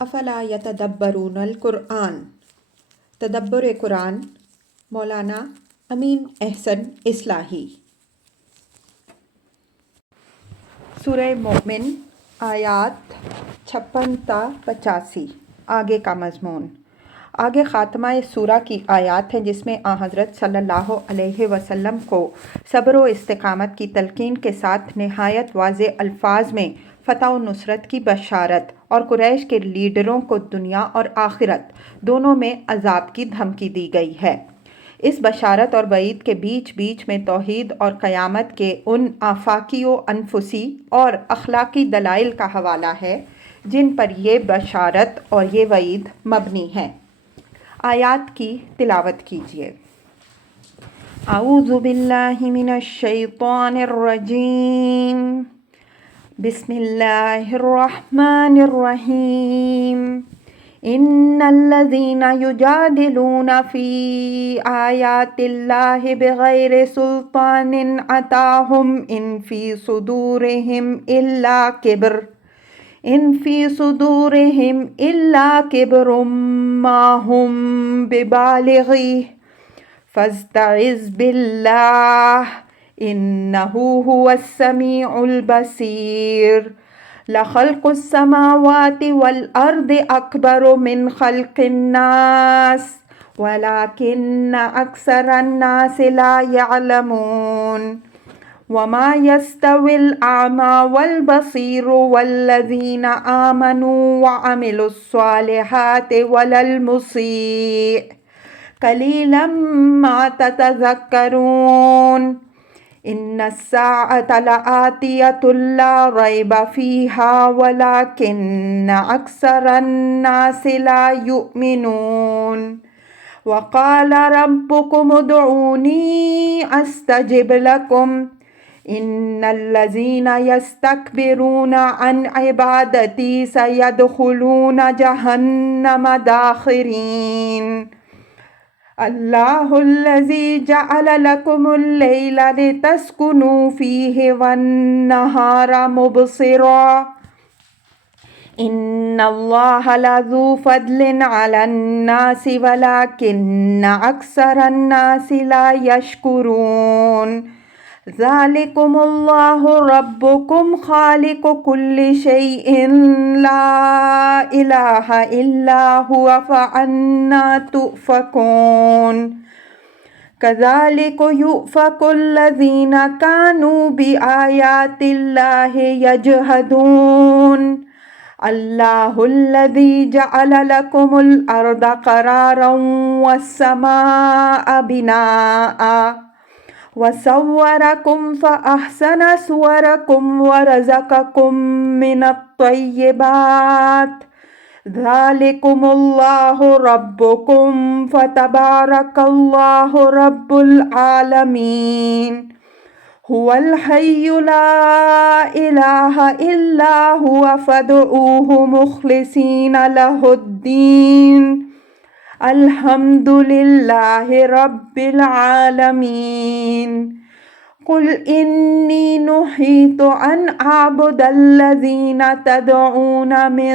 افلا یتدبرون القرآن، تدبر قرآن، مولانا امین احسن اصلاحی۔ سورہ مومن آیات 56 تا 85۔ آگے کا مضمون، آگے خاتمہ سورہ کی آیات ہیں جس میں حضرت صلی اللہ علیہ وسلم کو صبر و استقامت کی تلقین کے ساتھ نہایت واضح الفاظ میں فتح و نصرت کی بشارت اور قریش کے لیڈروں کو دنیا اور آخرت دونوں میں عذاب کی دھمکی دی گئی ہے۔ اس بشارت اور وعید کے بیچ بیچ میں توحید اور قیامت کے ان آفاقی و انفسی اور اخلاقی دلائل کا حوالہ ہے جن پر یہ بشارت اور یہ وعید مبنی ہے۔ آیات کی تلاوت کیجیے۔ اعوذ باللہ من الشیطان الرجیم، بسم اللہ الرحمن الرحیم۔ ان الذین یجادلون فی آیات اللہ بغیر سلطان اتاہم ان فی صدورہم الا کبر ما ہم ببالغیہ فاستعذ باللہ انہ هو السمیع البصیر۔ لخلق السماوات والارض اکبر من خلق الناس ولکن اکثر الناس لا یعلمون۔ وما يستوي الأعمى والبصير والذين آمنوا وعملوا الصالحات ولا المسيء قليلا ما تتذكرون۔ إن الساعة لآتية لا ريب فيها ولكن أكثر الناس لا يؤمنون۔ وقال ربكم ادعوني أستجب لكم إن الذين يستكبرون عن عبادتي سيدخلون جهنم داخرين۔ اللہ الذي جعل لكم الليل لتسكنوا فيه والنهار مبصرا إن الله لذو فضل على الناس ولكن أكثر الناس لا يشكرون۔ ذلكم الله ربكم خالق كل شيء لا إله إلا هو فأنى تؤفكون۔ كذلك يؤفك الذين كانوا بآيات الله يجحدون۔ اللہ الذي جعل لكم الأرض قرارا والسماء بناء وصوركم فأحسن صوركم ورزقكم من الطيبات۔ ذلكم الله ربكم فتبارك الله رب العالمين۔ هو الحي لا إله إلا هو فادعوه مخلصين له الدين الحمد لله رب العالمين۔ قل إني نهيت أن أعبد الذين تدعون من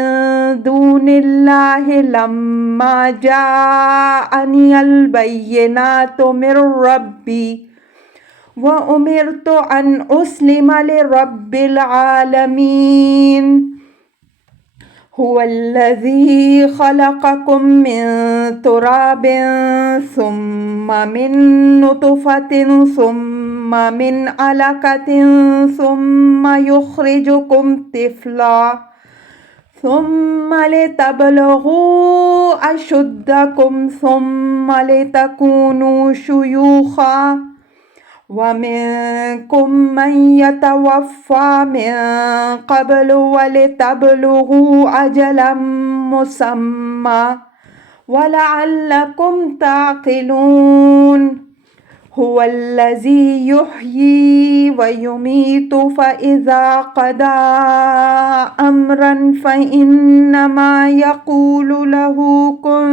دون الله لما جاءني البينات من ربي وأمرت أن أسلم لرب العالمين۔ هو الذي خلقكم من تراب ثم من نطفة ثم من علقة ثم يخرجكم طفلا ثم لتبلغوا أشدكم ثم لتكونوا شيوخا ومنكم من يتوفى من قبل ولتبلغوا أجلا مسمى ولعلكم تعقلون۔ هو الذي يحيي ويميت فإذا قضى أمرا فإنما يقول له كن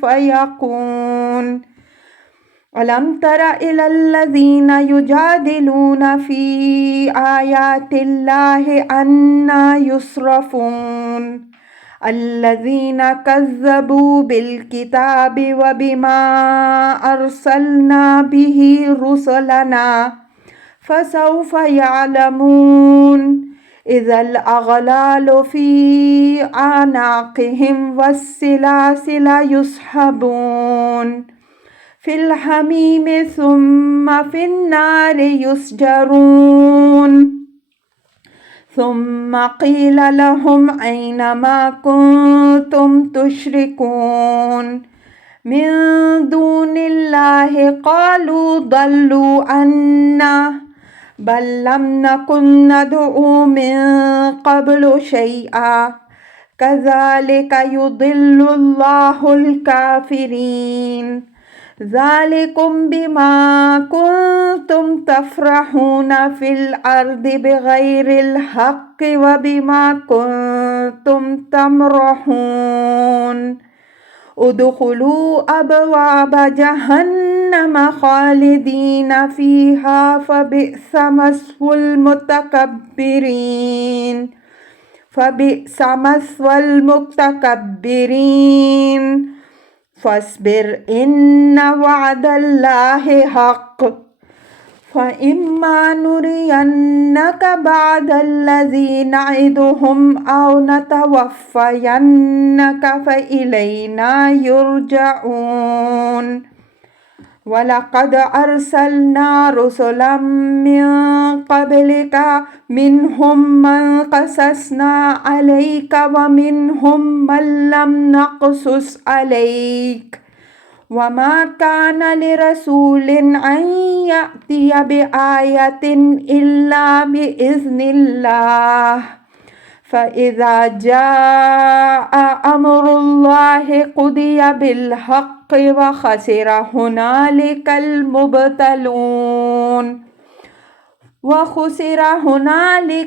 فيكون۔ أَلَمْ تَرَ إِلَى الَّذِينَ يُجَادِلُونَ فِي آيَاتِ اللَّهِ أَنَّىٰ يُصْرَفُونَ الذين كذبوا بالكتاب وبما أرسلنا به رسلنا فسوف يعلمون إذا الأغلال في أعناقهم والسلاسل يسحبون في الحميم ثم في النار يسجرون ثم قيل لهم أين ما كنتم تشركون من دون الله قالوا ضلوا عنا بل لم نكن ندعو من قبل شيئا كذلك يضل الله الكافرين ذلكم بما كنتم تفرحون في الأرض بغير الحق وبما كنتم تمرحون ادخلوا أبواب جهنم خالدين فيها فبئس مثوى المتكبرين فاصبر إن وعد الله حق فإما نرينك بعد الذي نعدهم أو نتوفينك فإلينا يرجعون وَلَقَدْ أَرْسَلْنَا رُسُلًا مِّن قَبْلِكَ مِنْهُم مَّن قَصَصْنَا عَلَيْكَ وَمِنْهُم مَّن لَّمْ نَقْصُصْ عَلَيْكَ وَمَا كَانَ لِرَسُولٍ أَن يَأْتِيَ بِآيَةٍ إِلَّا بِإِذْنِ اللَّهِ فَإِذَا جَاءَ أَمْرُ اللَّهِ قُضِيَ بِالْحَقِّ وَخَسِرَ هُنَالِكَ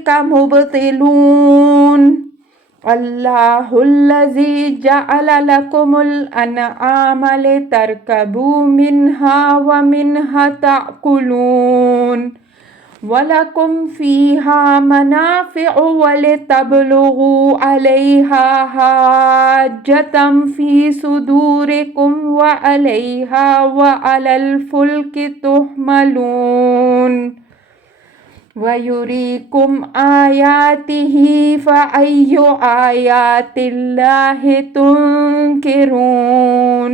المبطلون الله الذي جعل لكم الأنعام لتركبوا منها ومنها تأكلون وَلَكُمْ فِيهَا مَنَافِعُ وَلِتَبْلُغُوا عَلَيْهَا حَاجَّةً فِي صُدُورِكُمْ وَعَلَيْهَا وَعَلَى الْفُلْكِ تُحْمَلُونَ وَيُرِيكُمْ آيَاتِهِ فَأَيُّ آيَاتِ اللَّهِ تُنكِرُونَ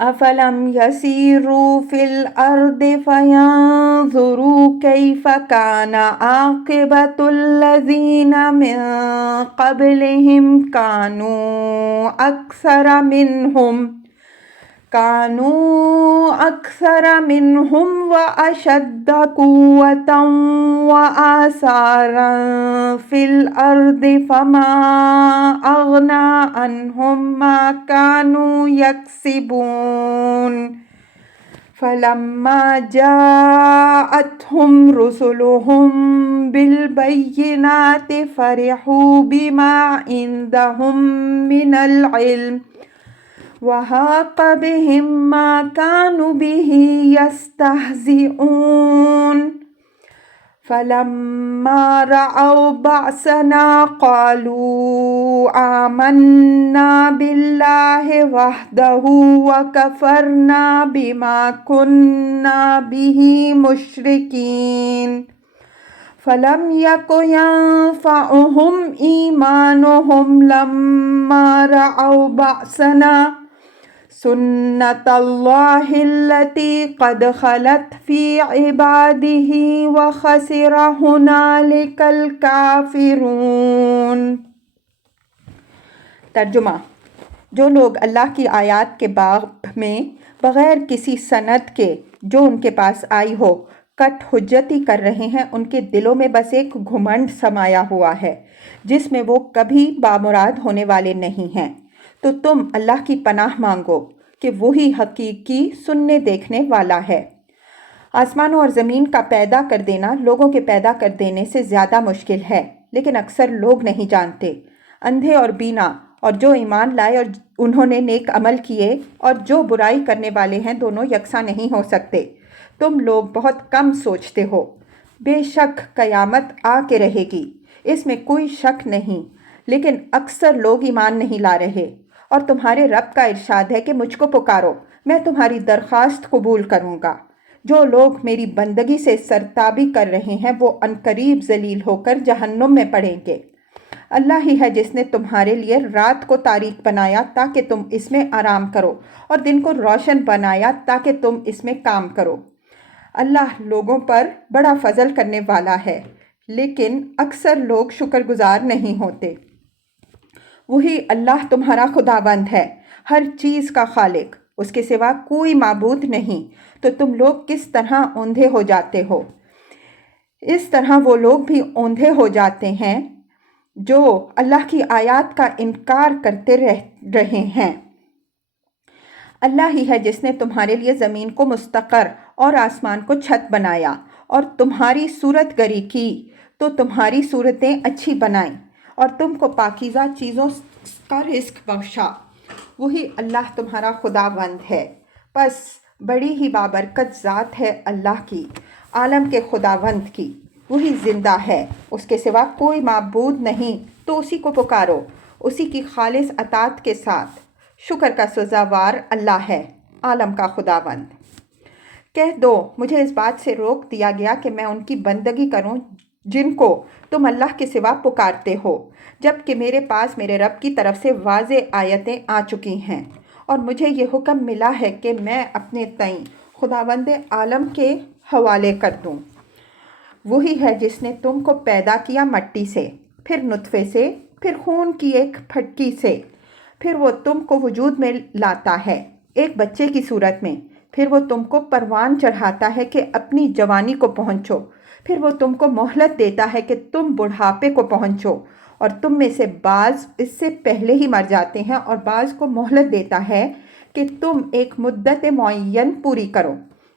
أَفَلَمْ يَسِيرُوا فِي الْأَرْضِ فَيَنظُرُوا كَيْفَ كَانَ عَاقِبَةُ الَّذِينَ مِن قَبْلِهِمْ كَانُوا أَكْثَرَ مِنْهُمْ وَأَشَدَّ قُوَّةً وَآثَارًا فِي الْأَرْضِ فَمَا أَغْنَىٰ عَنْهُمْ مَا كَانُوا يَكْسِبُونَ فَلَمَّا جَاءَتْهُمْ رُسُلُهُم بِالْبَيِّنَاتِ فَرِحُوا بِمَا عِندَهُم مِّنَ الْعِلْمِ وَحَاقَ بِهِم مَّا كَانُوا بِهِ يَسْتَهْزِئُونَ فَلَمَّا رَأَوْا بَأْسَنَا قَالُوا آمَنَّا بِاللَّهِ وَحْدَهُ وَكَفَرْنَا بِمَا كُنَّا بِهِ مُشْرِكِينَ فَلَمْ يَكُ يَنفَعُهُمْ إِيمَانُهُمْ لَمَّا رَأَوْا بَأْسَنَا سُنَّتَ اللَّهِ الَّتِي قَدْ خَلَتْ فِي عِبَادِهِ وَخَسِرَ هُنَالِكَ الْكَافِرُونَ۔ ترجمہ: جو لوگ اللہ کی آیات کے باب میں بغیر کسی سند کے جو ان کے پاس آئی ہو کٹ حجتی کر رہے ہیں، ان کے دلوں میں بس ایک گھمنڈ سمایا ہوا ہے جس میں وہ کبھی بامراد ہونے والے نہیں ہیں۔ تو تم اللہ کی پناہ مانگو کہ وہی حقیقی سننے دیکھنے والا ہے۔ آسمانوں اور زمین کا پیدا کر دینا لوگوں کے پیدا کر دینے سے زیادہ مشکل ہے، لیکن اکثر لوگ نہیں جانتے۔ اندھے اور بینا اور جو ایمان لائے اور انہوں نے نیک عمل کیے اور جو برائی کرنے والے ہیں دونوں یکساں نہیں ہو سکتے۔ تم لوگ بہت کم سوچتے ہو۔ بے شک قیامت آ کے رہے گی، اس میں کوئی شک نہیں، لیکن اکثر لوگ ایمان نہیں لا رہے۔ اور تمہارے رب کا ارشاد ہے کہ مجھ کو پکارو، میں تمہاری درخواست قبول کروں گا۔ جو لوگ میری بندگی سے سرتابی کر رہے ہیں وہ عنقریب ذلیل ہو کر جہنم میں پڑیں گے۔ اللہ ہی ہے جس نے تمہارے لیے رات کو تاریک بنایا تاکہ تم اس میں آرام کرو، اور دن کو روشن بنایا تاکہ تم اس میں کام کرو۔ اللہ لوگوں پر بڑا فضل کرنے والا ہے، لیکن اکثر لوگ شکر گزار نہیں ہوتے۔ وہی اللہ تمہارا خداوند ہے، ہر چیز کا خالق، اس کے سوا کوئی معبود نہیں۔ تو تم لوگ کس طرح اوندھے ہو جاتے ہو؟ اس طرح وہ لوگ بھی اوندھے ہو جاتے ہیں جو اللہ کی آیات کا انکار کرتے رہے ہیں۔ اللہ ہی ہے جس نے تمہارے لیے زمین کو مستقر اور آسمان کو چھت بنایا، اور تمہاری صورت گری کی تو تمہاری صورتیں اچھی بنائیں، اور تم کو پاکیزہ چیزوں کا رزق بخشا۔ وہی اللہ تمہارا خداوند ہے۔ پس بڑی ہی بابرکت ذات ہے اللہ کی، عالم کے خداوند کی۔ وہی زندہ ہے، اس کے سوا کوئی معبود نہیں، تو اسی کو پکارو، اسی کی خالص اطاعت کے ساتھ۔ شکر کا سزاوار اللہ ہے، عالم کا خداوند۔ کہہ دو، مجھے اس بات سے روک دیا گیا کہ میں ان کی بندگی کروں جن کو تم اللہ کے سوا پکارتے ہو، جبکہ میرے پاس میرے رب کی طرف سے واضح آیتیں آ چکی ہیں، اور مجھے یہ حکم ملا ہے کہ میں اپنے تئیں خداوند عالم کے حوالے کر دوں۔ وہی ہے جس نے تم کو پیدا کیا مٹی سے، پھر نطفے سے، پھر خون کی ایک پھٹکی سے، پھر وہ تم کو وجود میں لاتا ہے ایک بچے کی صورت میں، پھر وہ تم کو پروان چڑھاتا ہے کہ اپنی جوانی کو پہنچو، پھر وہ تم کو مہلت دیتا ہے کہ تم بڑھاپے کو پہنچو، اور تم میں سے بعض اس سے پہلے ہی مر جاتے ہیں، اور بعض کو مہلت دیتا ہے کہ تم ایک مدت معین پوری کرو،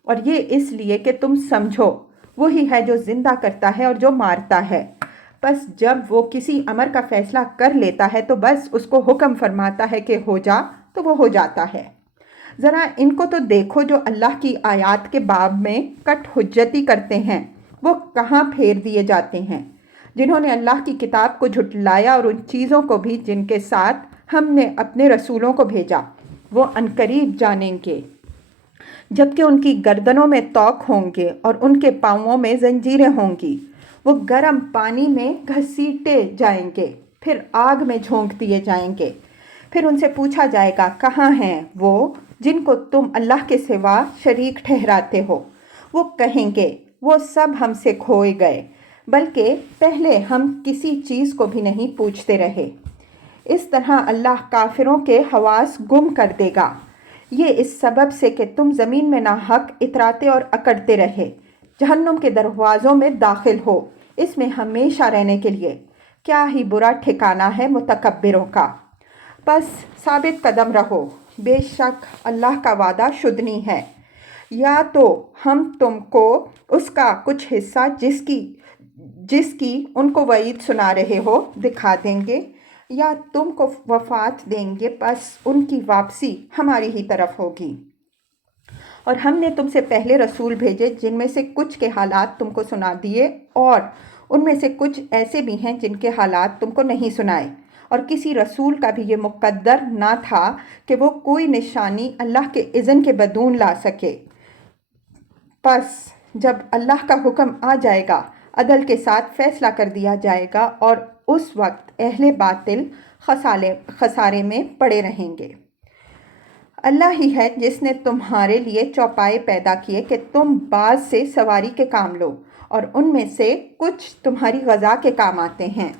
اور یہ اس لیے کہ تم سمجھو۔ وہی ہے جو زندہ کرتا ہے اور جو مارتا ہے۔ بس جب وہ کسی امر کا فیصلہ کر لیتا ہے تو بس اس کو حکم فرماتا ہے کہ ہو جا تو وہ ہو جاتا ہے۔ ذرا ان کو تو دیکھو جو اللہ کی آیات کے باب میں کٹ حجتی کرتے ہیں، وہ کہاں پھیر دیے جاتے ہیں۔ جنہوں نے اللہ کی کتاب کو جھٹلایا اور ان چیزوں کو بھی جن کے ساتھ ہم نے اپنے رسولوں کو بھیجا، وہ عنقریب جانیں گے، جبکہ ان کی گردنوں میں طوق ہوں گے اور ان کے پاؤں میں زنجیریں ہوں گی۔ وہ گرم پانی میں گھسیٹے جائیں گے، پھر آگ میں جھونک دیے جائیں گے۔ پھر ان سے پوچھا جائے گا، کہاں ہیں وہ جن کو تم اللہ کے سوا شریک ٹھہراتے ہو؟ وہ کہیں گے، وہ سب ہم سے کھوئے گئے، بلکہ پہلے ہم کسی چیز کو بھی نہیں پوچھتے رہے۔ اس طرح اللہ کافروں کے حواس گم کر دے گا، یہ اس سبب سے کہ تم زمین میں ناحق اتراتے اور اکڑتے رہے۔ جہنم کے دروازوں میں داخل ہو، اس میں ہمیشہ رہنے کے لیے۔ کیا ہی برا ٹھکانہ ہے متکبروں کا۔ بس ثابت قدم رہو، بے شک اللہ کا وعدہ شدنی ہے۔ یا تو ہم تم کو اس کا کچھ حصہ جس کی ان کو وعید سنا رہے ہو دکھا دیں گے، یا تم کو وفات دیں گے، پس ان کی واپسی ہماری ہی طرف ہوگی۔ اور ہم نے تم سے پہلے رسول بھیجے جن میں سے کچھ کے حالات تم کو سنا دیے، اور ان میں سے کچھ ایسے بھی ہیں جن کے حالات تم کو نہیں سنائے۔ اور کسی رسول کا بھی یہ مقدر نہ تھا کہ وہ کوئی نشانی اللہ کے اذن کے بدون لا سکے۔ پس جب اللہ کا حکم آ جائے گا، عدل کے ساتھ فیصلہ کر دیا جائے گا، اور اس وقت اہل باطل خسارے میں پڑے رہیں گے۔ اللہ ہی ہے جس نے تمہارے لیے چوپائے پیدا کیے کہ تم بعض سے سواری کے کام لو، اور ان میں سے کچھ تمہاری غذا کے کام آتے ہیں،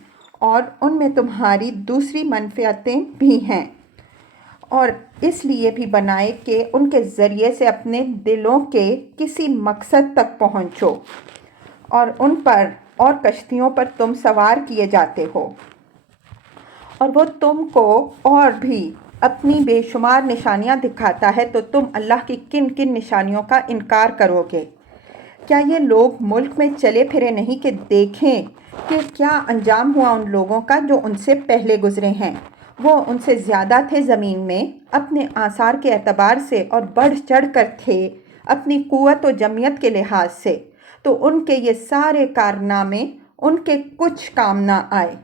اور ان میں تمہاری دوسری منفعتیں بھی ہیں، اور اس لیے بھی بنائے کہ ان کے ذریعے سے اپنے دلوں کے کسی مقصد تک پہنچو، اور ان پر اور کشتیوں پر تم سوار کیے جاتے ہو، اور وہ تم کو اور بھی اپنی بے شمار نشانیاں دکھاتا ہے، تو تم اللہ کی کن کن نشانیوں کا انکار کرو گے؟ کیا یہ لوگ ملک میں چلے پھرے نہیں کہ دیکھیں کہ کیا انجام ہوا ان لوگوں کا جو ان سے پہلے گزرے ہیں؟ وہ ان سے زیادہ تھے زمین میں اپنے آثار کے اعتبار سے، اور بڑھ چڑھ کر تھے اپنی قوت و جمعیت کے لحاظ سے، تو ان کے یہ سارے کارنامے ان کے کچھ کام نہ آئے۔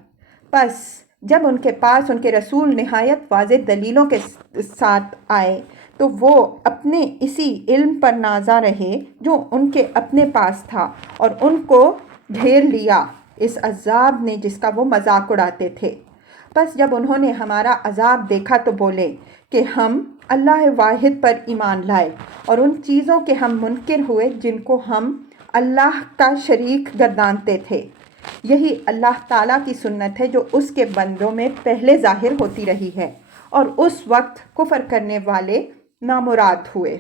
بس جب ان کے پاس ان کے رسول نہایت واضح دلیلوں کے ساتھ آئے تو وہ اپنے اسی علم پر نازا رہے جو ان کے اپنے پاس تھا، اور ان کو گھیر لیا اس عذاب نے جس کا وہ مذاق اڑاتے تھے۔ پس جب انہوں نے ہمارا عذاب دیکھا تو بولے کہ ہم اللہ واحد پر ایمان لائے، اور ان چیزوں کے ہم منکر ہوئے جن کو ہم اللہ کا شریک گردانتے تھے۔ یہی اللہ تعالیٰ کی سنت ہے جو اس کے بندوں میں پہلے ظاہر ہوتی رہی ہے، اور اس وقت کفر کرنے والے نامراد ہوئے۔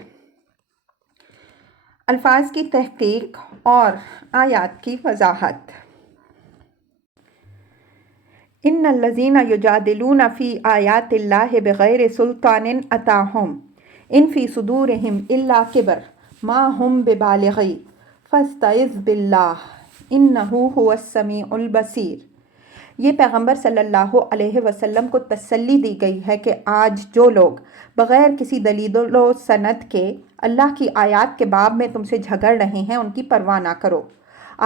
الفاظ کی تحقیق اور آیات کی وضاحت۔ ان الذین یجادلون فی آیات اللہ بغیر سلطان اتاہم ان فی صدورہم الا کبر ما ہم ببالغی فاستعذ باللہ انہ هو السمیع البصیر۔ یہ پیغمبر صلی اللہ علیہ وسلم کو تسلی دی گئی ہے کہ آج جو لوگ بغیر کسی دلیل و سند کے اللہ کی آیات کے باب میں تم سے جھگڑ رہے ہیں ان کی پرواہ نہ کرو۔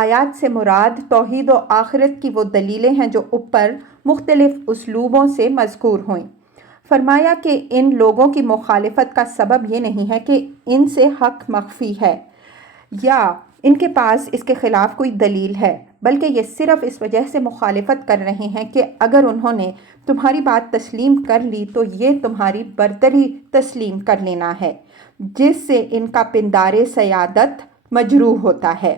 آیات سے مراد توحید و آخرت کی وہ دلیلیں ہیں جو اوپر مختلف اسلوبوں سے مذکور ہوئیں۔ فرمایا کہ ان لوگوں کی مخالفت کا سبب یہ نہیں ہے کہ ان سے حق مخفی ہے یا ان کے پاس اس کے خلاف کوئی دلیل ہے، بلکہ یہ صرف اس وجہ سے مخالفت کر رہے ہیں کہ اگر انہوں نے تمہاری بات تسلیم کر لی تو یہ تمہاری برتری تسلیم کر لینا ہے، جس سے ان کا پندار سیادت مجروح ہوتا ہے۔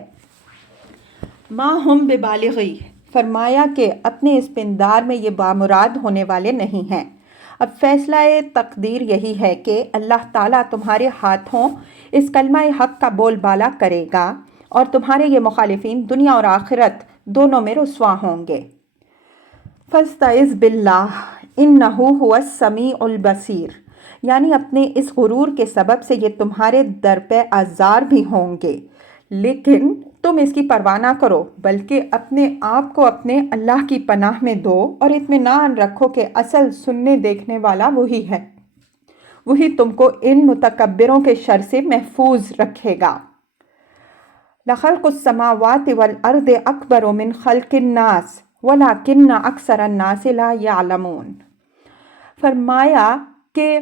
ما ہم ببالغی، فرمایا کہ اپنے اس پندار میں یہ بامراد ہونے والے نہیں ہیں۔ اب فیصلہ تقدیر یہی ہے کہ اللہ تعالیٰ تمہارے ہاتھوں اس کلمہ حق کا بول بالا کرے گا، اور تمہارے یہ مخالفین دنیا اور آخرت دونوں میں رسوا ہوں گے۔ فاستعذ باللہ انہ هو السمیع البصیر، یعنی اپنے اس غرور کے سبب سے یہ تمہارے در پہ آزار بھی ہوں گے، لیکن تم اس کی پرواہ نہ کرو، بلکہ اپنے آپ کو اپنے اللہ کی پناہ میں دو اور اطمینان رکھو کہ اصل سننے دیکھنے والا وہی ہے، وہی تم کو ان متکبروں کے شر سے محفوظ رکھے گا۔ لخلق السماوات والارض اکبر من خلق الناس ولکن اکثر الناس لا یعلمون۔ فرمایا کہ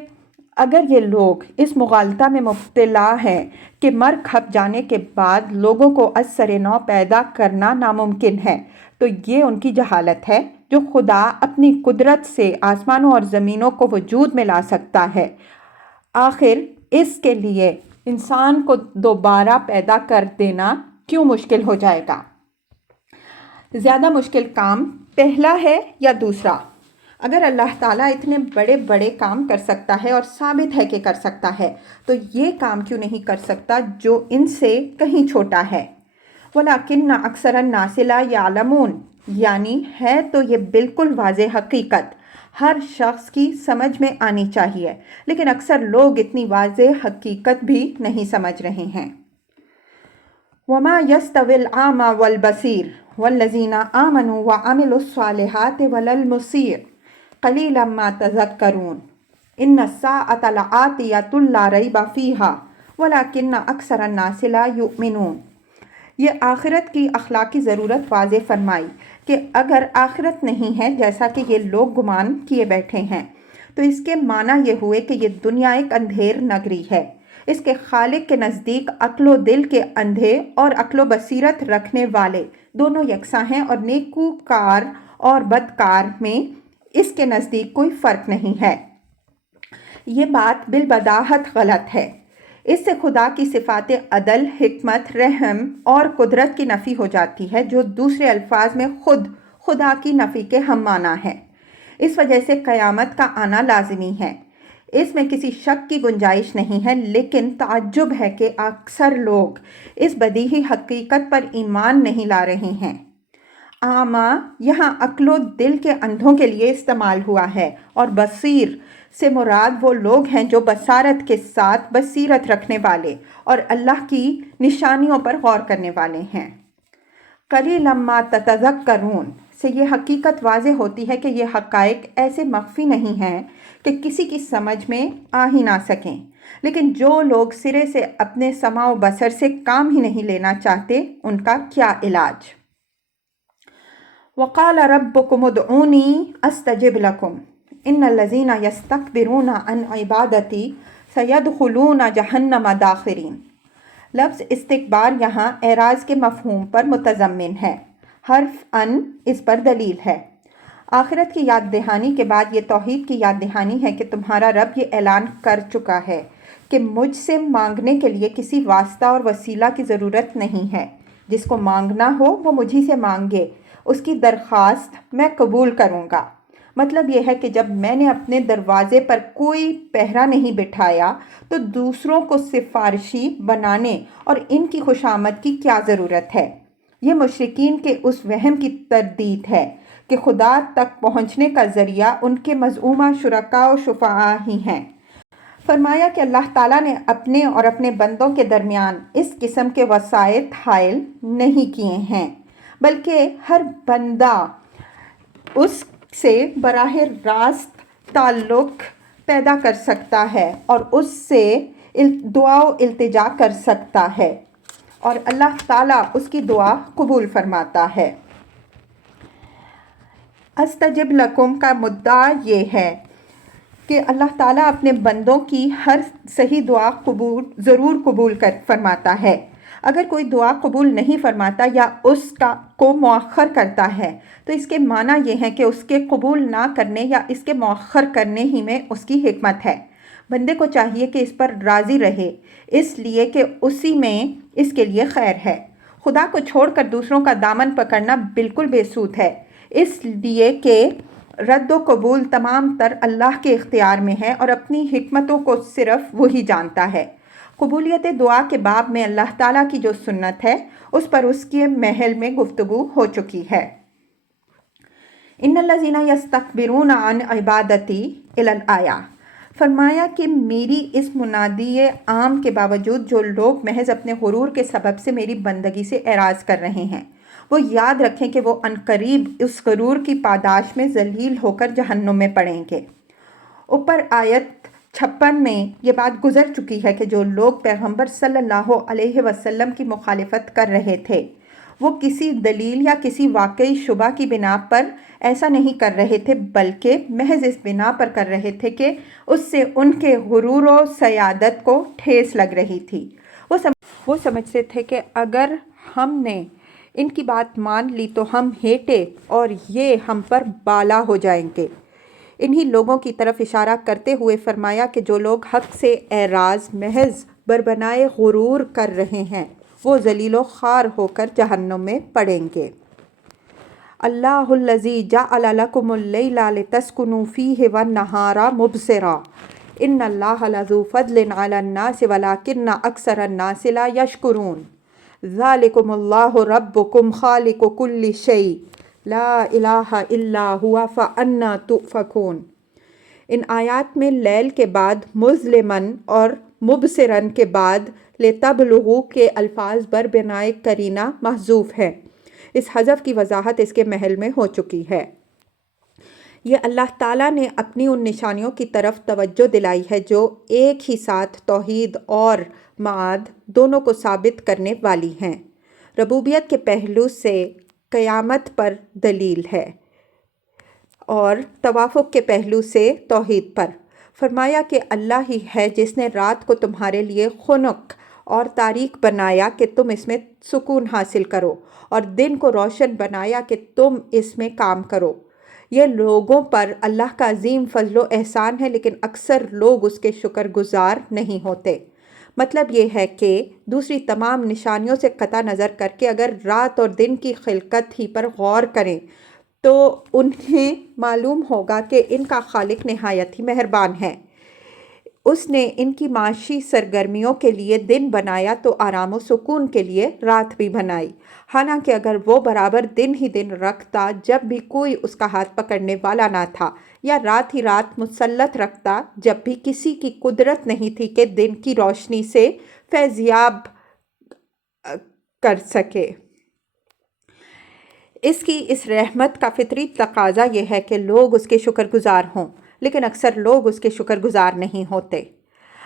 اگر یہ لوگ اس مغالطہ میں مبتلا ہیں کہ مر کھپ جانے کے بعد لوگوں کو از سر نو پیدا کرنا ناممکن ہے، تو یہ ان کی جہالت ہے۔ جو خدا اپنی قدرت سے آسمانوں اور زمینوں کو وجود میں لا سکتا ہے، آخر اس کے لیے انسان کو دوبارہ پیدا کر دینا کیوں مشکل ہو جائے گا؟ زیادہ مشکل کام پہلا ہے یا دوسرا؟ اگر اللہ تعالیٰ اتنے بڑے بڑے کام کر سکتا ہے اور ثابت ہے کہ کر سکتا ہے، تو یہ کام کیوں نہیں کر سکتا جو ان سے کہیں چھوٹا ہے؟ وَلَكِنَّ أَكْثَرَ النَّاسِ لَا يَعْلَمُونَ، یعنی ہے تو یہ بالکل واضح حقیقت، ہر شخص کی سمجھ میں آنی چاہیے، لیکن اکثر لوگ اتنی واضح حقیقت بھی نہیں سمجھ رہے ہیں۔ وَمَا يَسْتَوِي الْأَعْمَى وَالْبَصِيرُ وَالَّذِينَ آمَنُوا وَعَمِلُوا الصَّالِحَاتِ وَلَا الْمُسِيءُ قَلِيلًا مَا تَذَكَّرُونَ إِنَّ السَّاعَةَ لَآتِيَةٌ لَا رَيْبَ فِيهَا وَلَكِنَّ أَكْثَرَ النَّاسِ لَا يُؤْمِنُونَ۔ یہ آخرت کی اخلاقی ضرورت واضح فرمائی کہ اگر آخرت نہیں ہے جیسا کہ یہ لوگ گمان کیے بیٹھے ہیں، تو اس کے معنی یہ ہوئے کہ یہ دنیا ایک اندھیر نگری ہے۔ اس کے خالق کے نزدیک عقل و دل کے اندھے اور عقل و بصیرت رکھنے والے دونوں یکساں ہیں، اور نیکوکار اور بدکار میں اس کے نزدیک کوئی فرق نہیں ہے۔ یہ بات بالبداہت غلط ہے۔ اس سے خدا کی صفات عدل، حکمت، رحم اور قدرت کی نفی ہو جاتی ہے، جو دوسرے الفاظ میں خود خدا کی نفی کے ہم معنی ہے۔ اس وجہ سے قیامت کا آنا لازمی ہے، اس میں کسی شک کی گنجائش نہیں ہے، لیکن تعجب ہے کہ اکثر لوگ اس بدیہی حقیقت پر ایمان نہیں لا رہے ہیں۔ اعمیٰ یہاں عقل و دل کے اندھوں کے لیے استعمال ہوا ہے، اور بصیر سے مراد وہ لوگ ہیں جو بصارت کے ساتھ بصیرت رکھنے والے اور اللہ کی نشانیوں پر غور کرنے والے ہیں۔ قلیلا ما تتذکرون سے یہ حقیقت واضح ہوتی ہے کہ یہ حقائق ایسے مخفی نہیں ہیں کہ کسی کی سمجھ میں آ ہی نہ سکیں، لیکن جو لوگ سرے سے اپنے سمع و بصر سے کام ہی نہیں لینا چاہتے، ان کا کیا علاج؟ وقال ربكم ادعوني استجب لكم ان الذين يستكبرون عن عبادتي سيدخلون جہنم داخرین۔ لفظ استکبار یہاں اعراض کے مفہوم پر متضمن ہے۔ حرف ان اس پر دلیل ہے۔ آخرت کی یاد دہانی کے بعد یہ توحید کی یاد دہانی ہے کہ تمہارا رب یہ اعلان کر چکا ہے کہ مجھ سے مانگنے کے لیے کسی واسطہ اور وسیلہ کی ضرورت نہیں ہے۔ جس کو مانگنا ہو وہ مجھی سے مانگے، اس کی درخواست میں قبول کروں گا۔ مطلب یہ ہے کہ جب میں نے اپنے دروازے پر کوئی پہرا نہیں بٹھایا تو دوسروں کو سفارشی بنانے اور ان کی خوشامد کی کیا ضرورت ہے؟ یہ مشرکین کے اس وہم کی تردید ہے کہ خدا تک پہنچنے کا ذریعہ ان کے مزعومہ شرکاء و شفعاء ہی ہیں۔ فرمایا کہ اللہ تعالیٰ نے اپنے اور اپنے بندوں کے درمیان اس قسم کے وسائط حائل نہیں کیے ہیں، بلکہ ہر بندہ اس سے براہ راست تعلق پیدا کر سکتا ہے اور اس سے دعا و التجا کر سکتا ہے، اور اللہ تعالیٰ اس کی دعا قبول فرماتا ہے۔ استجب لکم کا مدعا یہ ہے کہ اللہ تعالیٰ اپنے بندوں کی ہر صحیح دعا ضرور قبول فرماتا ہے۔ اگر کوئی دعا قبول نہیں فرماتا یا اس کو مؤخر کرتا ہے تو اس کے معنی یہ ہے کہ اس کے قبول نہ کرنے یا اس کے مؤخر کرنے ہی میں اس کی حکمت ہے۔ بندے کو چاہیے کہ اس پر راضی رہے، اس لیے کہ اسی میں اس کے لیے خیر ہے۔ خدا کو چھوڑ کر دوسروں کا دامن پکڑنا بالکل بے سود ہے، اس لیے کہ رد و قبول تمام تر اللہ کے اختیار میں ہے اور اپنی حکمتوں کو صرف وہی جانتا ہے۔ قبولیت دعا کے باب میں اللہ تعالیٰ کی جو سنت ہے اس پر اس کے محل میں گفتگو ہو چکی ہے۔ ان الذین یستکبرون عن عبادتی الآیہ، فرمایا کہ میری اس منادی عام کے باوجود جو لوگ محض اپنے غرور کے سبب سے میری بندگی سے اعراض کر رہے ہیں، وہ یاد رکھیں کہ وہ عنقریب اس غرور کی پاداش میں ذلیل ہو کر جہنم میں پڑیں گے۔ اوپر آیت 56 میں یہ بات گزر چکی ہے کہ جو لوگ پیغمبر صلی اللہ علیہ وسلم کی مخالفت کر رہے تھے وہ کسی دلیل یا کسی واقعی شبہ کی بنا پر ایسا نہیں کر رہے تھے، بلکہ محض اس بنا پر کر رہے تھے کہ اس سے ان کے غرور و سیادت کو ٹھیس لگ رہی تھی۔ وہ سمجھتے تھے کہ اگر ہم نے ان کی بات مان لی تو ہم ہیٹے اور یہ ہم پر بالا ہو جائیں گے۔ انہی لوگوں کی طرف اشارہ کرتے ہوئے فرمایا کہ جو لوگ حق سے اعراض محض بربنائے غرور کر رہے ہیں وہ ذلیل و خوار ہو کر جہنم میں پڑیں گے۔ اللہ الذی جعل لکم اللیل لتسکنوا فیہ والنہار مبصرا ان اللہ لذو فضل علی الناس ولکن اکثر الناس لا یشکرون ذالکم اللہ ربکم خالق کل شیء لا الہ الا ہوا فانا تؤفکون۔ ان آیات میں لیل کے بعد مظلمن اور مبصرن کے بعد لتبلغوا کے الفاظ بر بنائے کرینہ محذوف ہے۔ اس حذف کی وضاحت اس کے محل میں ہو چکی ہے۔ یہ اللہ تعالیٰ نے اپنی ان نشانیوں کی طرف توجہ دلائی ہے جو ایک ہی ساتھ توحید اور معاد دونوں کو ثابت کرنے والی ہیں۔ ربوبیت کے پہلو سے قیامت پر دلیل ہے اور توافق کے پہلو سے توحید پر۔ فرمایا کہ اللہ ہی ہے جس نے رات کو تمہارے لیے خنک اور تاریک بنایا کہ تم اس میں سکون حاصل کرو، اور دن کو روشن بنایا کہ تم اس میں کام کرو۔ یہ لوگوں پر اللہ کا عظیم فضل و احسان ہے، لیکن اکثر لوگ اس کے شکر گزار نہیں ہوتے۔ مطلب یہ ہے کہ دوسری تمام نشانیوں سے قطع نظر کر کے اگر رات اور دن کی خلقت ہی پر غور کریں تو انہیں معلوم ہوگا کہ ان کا خالق نہایت ہی مہربان ہے۔ اس نے ان کی معاشی سرگرمیوں کے لیے دن بنایا تو آرام و سکون کے لیے رات بھی بنائی، حالانکہ اگر وہ برابر دن ہی دن رکھتا جب بھی کوئی اس کا ہاتھ پکڑنے والا نہ تھا، یا رات ہی رات مسلط رکھتا جب بھی کسی کی قدرت نہیں تھی کہ دن کی روشنی سے فیضیاب کر سکے۔ اس کی اس رحمت کا فطری تقاضا یہ ہے کہ لوگ اس کے شکر گزار ہوں، لیکن اکثر لوگ اس کے شکر گزار نہیں ہوتے۔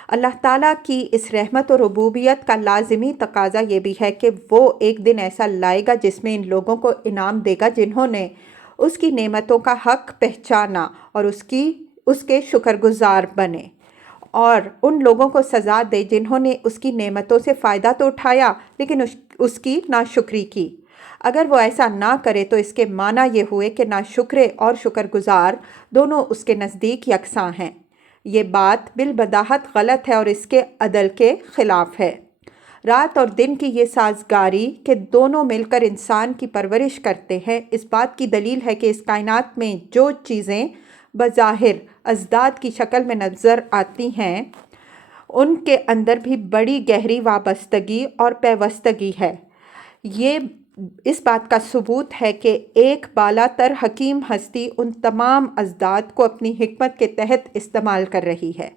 اللہ تعالیٰ کی اس رحمت و ربوبیت کا لازمی تقاضا یہ بھی ہے کہ وہ ایک دن ایسا لائے گا جس میں ان لوگوں کو انعام دے گا جنہوں نے اس کی نعمتوں کا حق پہچانا اور اس کے شکر گزار بنے، اور ان لوگوں کو سزا دے جنہوں نے اس کی نعمتوں سے فائدہ تو اٹھایا لیکن اس کی ناشکری کی۔ اگر وہ ایسا نہ کرے تو اس کے معنی یہ ہوئے کہ ناشکرے اور شکر گزار دونوں اس کے نزدیک یکساں ہیں۔ یہ بات بالبداہت غلط ہے اور اس کے عدل کے خلاف ہے۔ رات اور دن کی یہ سازگاری کہ دونوں مل کر انسان کی پرورش کرتے ہیں، اس بات کی دلیل ہے کہ اس کائنات میں جو چیزیں بظاہر ازداد کی شکل میں نظر آتی ہیں ان کے اندر بھی بڑی گہری وابستگی اور پیوستگی ہے۔ یہ اس بات کا ثبوت ہے کہ ایک بالا تر حکیم ہستی ان تمام ازداد کو اپنی حکمت کے تحت استعمال کر رہی ہے۔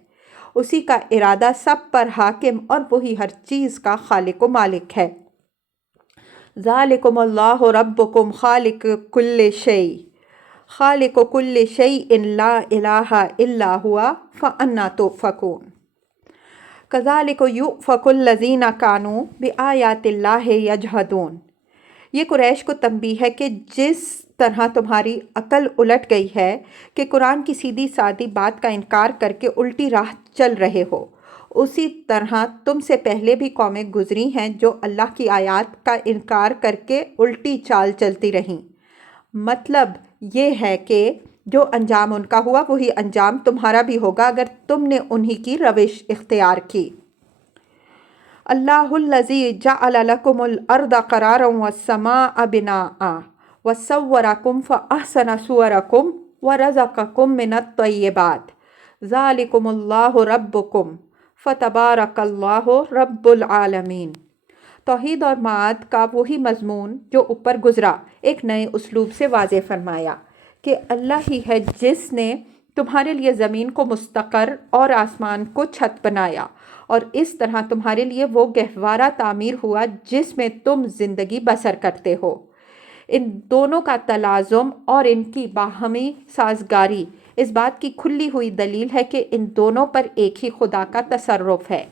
اسی کا ارادہ سب پر حاکم اور وہی ہر چیز کا خالق و مالک ہے۔ ذالکم اللہ ربکم خالق کل شیء خالق کل شیء لا الہ الا ہوا فانا تؤفکون کذالک یؤفک الذین کانوا بآیات اللہ یجحدون۔ یہ قریش کو تنبیہ ہے کہ جس طرح تمہاری عقل الٹ گئی ہے کہ قرآن کی سیدھی سادی بات کا انکار کر کے الٹی راہ چل رہے ہو، اسی طرح تم سے پہلے بھی قومیں گزری ہیں جو اللہ کی آیات کا انکار کر کے الٹی چال چلتی رہیں۔ مطلب یہ ہے کہ جو انجام ان کا ہوا وہی انجام تمہارا بھی ہوگا اگر تم نے انہی کی روش اختیار کی۔ اللہ الذی جعل لکم الارض قرارا والسماء بناء وصورکم فاحسن صورکم ورزقکم من الطیبات ذالکم اللہ ربکم فتبارک اللہ رب العالمین۔ توحید اور معاد کا وہی مضمون جو اوپر گزرا ایک نئے اسلوب سے واضح فرمایا کہ اللہ ہی ہے جس نے تمہارے لیے زمین کو مستقر اور آسمان کو چھت بنایا، اور اس طرح تمہارے لیے وہ گہوارہ تعمیر ہوا جس میں تم زندگی بسر کرتے ہو۔ ان دونوں کا تلازم اور ان کی باہمی سازگاری اس بات کی کھلی ہوئی دلیل ہے کہ ان دونوں پر ایک ہی خدا کا تصرف ہے۔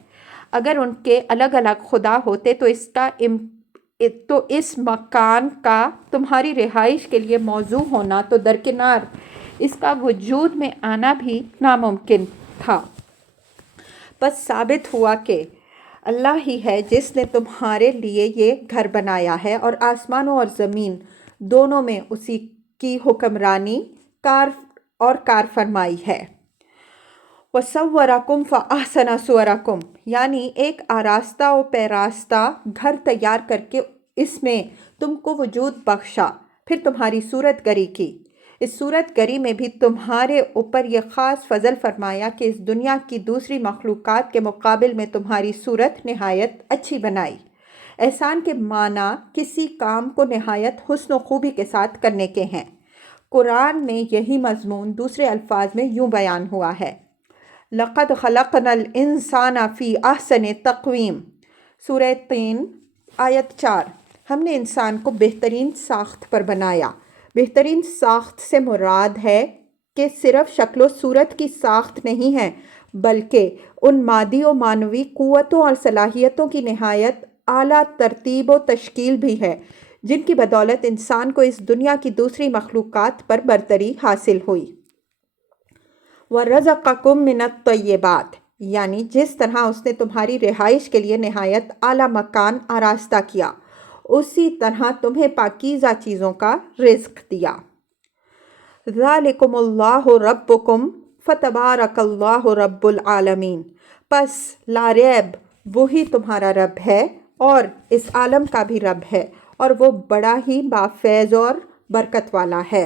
اگر ان کے الگ الگ خدا ہوتے تو اس مکان کا تمہاری رہائش کے لیے موزوں ہونا تو درکنار اس کا وجود میں آنا بھی ناممکن تھا۔ بس ثابت ہوا کہ اللہ ہی ہے جس نے تمہارے لیے یہ گھر بنایا ہے اور آسمانوں اور زمین دونوں میں اسی کی حکمرانی کار فرمائی ہے۔ وَصَوَّرَكُمْ فَأَحْسَنَ صُوَرَكُمْ، یعنی ایک آراستہ و پیراستہ گھر تیار کر کے اس میں تم کو وجود بخشا، پھر تمہاری صورت گری کی۔ اس صورت گری میں بھی تمہارے اوپر یہ خاص فضل فرمایا کہ اس دنیا کی دوسری مخلوقات کے مقابل میں تمہاری صورت نہایت اچھی بنائی۔ احسان کے معنی کسی کام کو نہایت حسن و خوبی کے ساتھ کرنے کے ہیں۔ قرآن میں یہی مضمون دوسرے الفاظ میں یوں بیان ہوا ہے: لَقَدْ خَلَقْنَا الْإِنسَانَ فِي أَحْسَنِ تَقْوِيمٍ، سورہ 3 آیت 4۔ ہم نے انسان کو بہترین ساخت پر بنایا۔ بہترین ساخت سے مراد ہے کہ صرف شکل و صورت کی ساخت نہیں ہے بلکہ ان مادی و معنوی قوتوں اور صلاحیتوں کی نہایت اعلیٰ ترتیب و تشکیل بھی ہے جن کی بدولت انسان کو اس دنیا کی دوسری مخلوقات پر برتری حاصل ہوئی۔ وَرَزَقَكُم مِّنَ الطَّيِّبَاتِ، یعنی جس طرح اس نے تمہاری رہائش کے لیے نہایت اعلیٰ مکان آراستہ کیا، اسی طرح تمہیں پاکیزہ چیزوں کا رزق دیا۔ ذَلِكُمُ اللَّهُ رَبُّكُمْ فَتَبَارَكَ اللَّهُ رَبُّ الْعَالَمِينَ، پس لا ریب وہی تمہارا رب ہے اور اس عالم کا بھی رب ہے، اور وہ بڑا ہی بافیض اور برکت والا ہے۔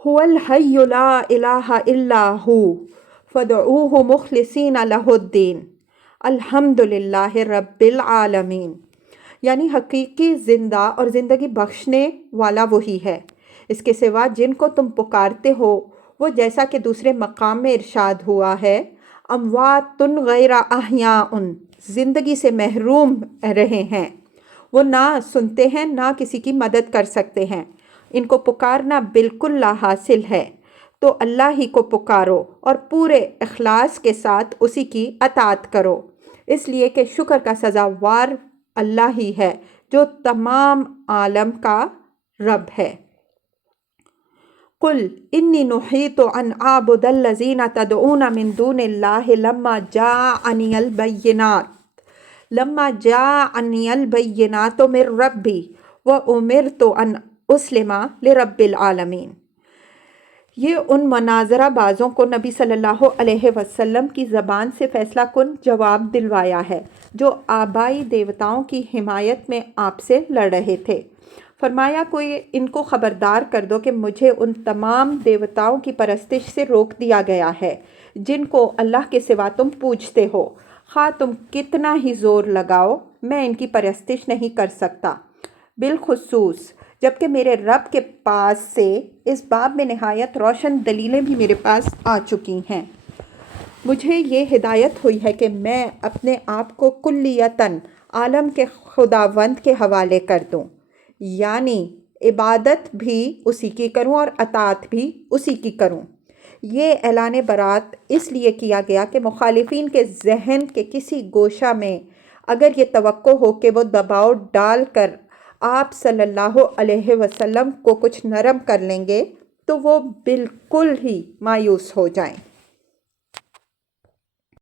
هُوَ الْحَيُّ لَا إِلَٰهَ إِلَّا هُوَ فَادْعُوهُ مُخْلِصِينَ لَهُ الدِّينَ الْحَمْدُ لِلَّهِ رَبِّ الْعَالَمِينَ، یعنی حقیقی زندہ اور زندگی بخشنے والا وہی ہے۔ اس کے سوا جن کو تم پکارتے ہو وہ جیسا کہ دوسرے مقام میں ارشاد ہوا ہے: اموات غیر احیاء، زندگی سے محروم رہے ہیں، وہ نہ سنتے ہیں نہ کسی کی مدد کر سکتے ہیں، ان کو پکارنا بالکل لا حاصل ہے۔ تو اللہ ہی کو پکارو اور پورے اخلاص کے ساتھ اسی کی اطاعت کرو، اس لیے کہ شکر کا سزاوار اللہ ہی ہے جو تمام عالم کا رب ہے۔ قل انی نہیت ان اعبد الذین تدعون من دون اللہ لما جاءنی البینات من ربی وامرت ان اسلم لرب العالمین۔ یہ ان مناظرہ بازوں کو نبی صلی اللہ علیہ وسلم کی زبان سے فیصلہ کن جواب دلوایا ہے جو آبائی دیوتاؤں کی حمایت میں آپ سے لڑ رہے تھے۔ فرمایا کوئی ان کو خبردار کر دو کہ مجھے ان تمام دیوتاؤں کی پرستش سے روک دیا گیا ہے جن کو اللہ کے سوا تم پوجتے ہو، خواہ تم کتنا ہی زور لگاؤ میں ان کی پرستش نہیں کر سکتا، بالخصوص جبکہ میرے رب کے پاس سے اس باب میں نہایت روشن دلیلیں بھی میرے پاس آ چکی ہیں۔ مجھے یہ ہدایت ہوئی ہے کہ میں اپنے آپ کو کلیتاً عالم کے خداوند کے حوالے کر دوں، یعنی عبادت بھی اسی کی کروں اور اطاعت بھی اسی کی کروں۔ یہ اعلان برات اس لیے کیا گیا کہ مخالفین کے ذہن کے کسی گوشہ میں اگر یہ توقع ہو کہ وہ دباؤ ڈال کر آپ صلی اللہ علیہ وسلم کو کچھ نرم کر لیں گے تو وہ بالکل ہی مایوس ہو جائیں۔